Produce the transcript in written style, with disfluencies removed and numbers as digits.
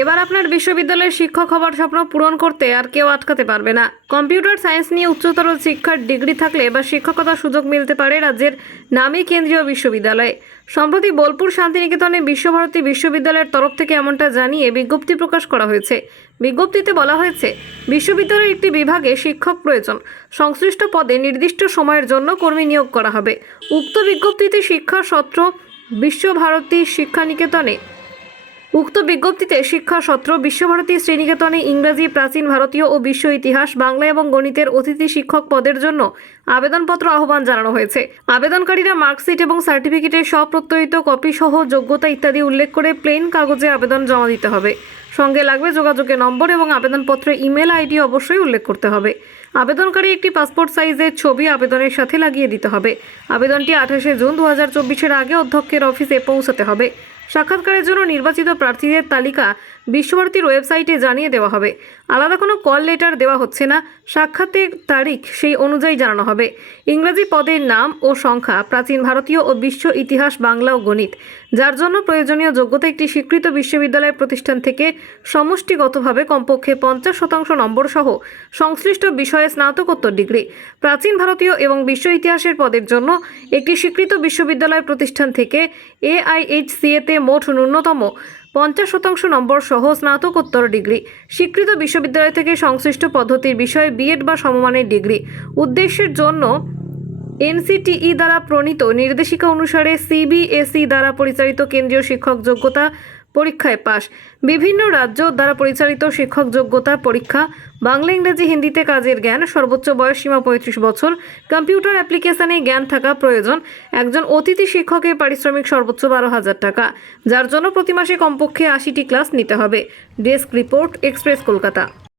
এবার আপনার বিশ্ববিদ্যালয়ের শিক্ষক হবার স্বপ্ন পূরণ করতে আর কেউ আটকাতে পারবে না। কম্পিউটার সায়েন্স নিয়ে উচ্চতর শিক্ষার ডিগ্রি থাকলে এবার শিক্ষকতার সুযোগ মিলতে পারে রাজ্যের নামী কেন্দ্রীয় বিশ্ববিদ্যালয়ে। সম্প্রতি বোলপুর শান্তিনিকেতনে বিশ্বভারতী বিশ্ববিদ্যালয়ের তরফ থেকে এমনটা জানিয়ে বিজ্ঞপ্তি প্রকাশ করা হয়েছে। বিজ্ঞপ্তিতে বলা হয়েছে, বিশ্ববিদ্যালয়ের একটি বিভাগে শিক্ষক প্রয়োজন, সংশ্লিষ্ট পদে নির্দিষ্ট সময়ের জন্য কর্মী নিয়োগ করা হবে। উক্ত বিজ্ঞপ্তিতে শিক্ষা সত্র বিশ্বভারতী শ্রীনিকেতনে ইংরেজি, প্রাচীন ভারতীয় ও বিশ্ব ইতিহাস, বাংলা এবং গণিতের অতিথি শিক্ষক পদের জন্য আবেদনপত্র আহ্বান জানানো হয়েছে। আবেদনকারীরা মার্কশিট এবং সার্টিফিকেটের স্বপ্রত্যয়িত কপি সহ যোগ্যতা ইত্যাদি উল্লেখ করে প্লেন কাগজে আবেদন জমা দিতে হবে। সঙ্গে লাগবে যোগাযোগের নম্বর এবং আবেদনপত্রে ইমেল আইডি অবশ্যই উল্লেখ করতে হবে। আবেদনকারী একটি পাসপোর্ট সাইজের ছবি আবেদনের সাথে লাগিয়ে দিতে হবে। আবেদনটি 28 জুন 2024-এর আগে অধ্যক্ষের অফিসে পৌঁছাতে হবে। সাক্ষাৎকারের জন্য নির্বাচিত প্রার্থীদের তালিকা বিশ্বভারতীর ওয়েবসাইটে জানিয়ে দেওয়া হবে। আলাদা কোনো কল লেটার দেওয়া হচ্ছে না। সাক্ষাতের তারিখ সেই অনুযায়ী জানানো হবে। ইংরেজি পদের নাম ও সংখ্যা, প্রাচীন ভারতীয় ও বিশ্ব ইতিহাস, বাংলা ও গণিত, যার জন্য প্রয়োজনীয় যোগ্যতা একটি স্বীকৃত বিশ্ববিদ্যালয়ের প্রতিষ্ঠান থেকে সমষ্টিগতভাবে কমপক্ষে 50% নম্বর সহ সংশ্লিষ্ট বিষয়ে স্নাতকোত্তর ডিগ্রি। প্রাচীন ভারতীয় এবং বিশ্ব ইতিহাসের পদের জন্য একটি স্বীকৃত বিশ্ববিদ্যালয় প্রতিষ্ঠান থেকে AIHCA-তে মোট ন্যূনতম 50% নম্বর সহ স্নাতকোত্তর ডিগ্রি। স্বীকৃত বিশ্ববিদ্যালয় থেকে সংশ্লিষ্ট পদ্ধতির বিষয়ে BEd বা সমমানের ডিগ্রি। উদ্দেশ্যের জন্য NCTE দ্বারা প্রণীত নির্দেশিকা অনুসারে CBSE দ্বারা পরিচালিত কেন্দ্রীয় শিক্ষক যোগ্যতা পরীক্ষায় পাস। বিভিন্ন রাজ্য দ্বারা পরিচালিত শিক্ষক যোগ্যতা পরীক্ষা। বাংলা, ইংরেজি, হিন্দিতে কাজের জ্ঞান। সর্বোচ্চ বয়স সীমা 35 বছর। কম্পিউটার অ্যাপ্লিকেশনে জ্ঞান থাকা প্রয়োজন। একজন অতিথি শিক্ষকের পারিশ্রমিক সর্বোচ্চ 12,000 টাকা, যার জন্য প্রতি মাসে কমপক্ষে 80টি ক্লাস নিতে হবে। Desk report, express Kolkata.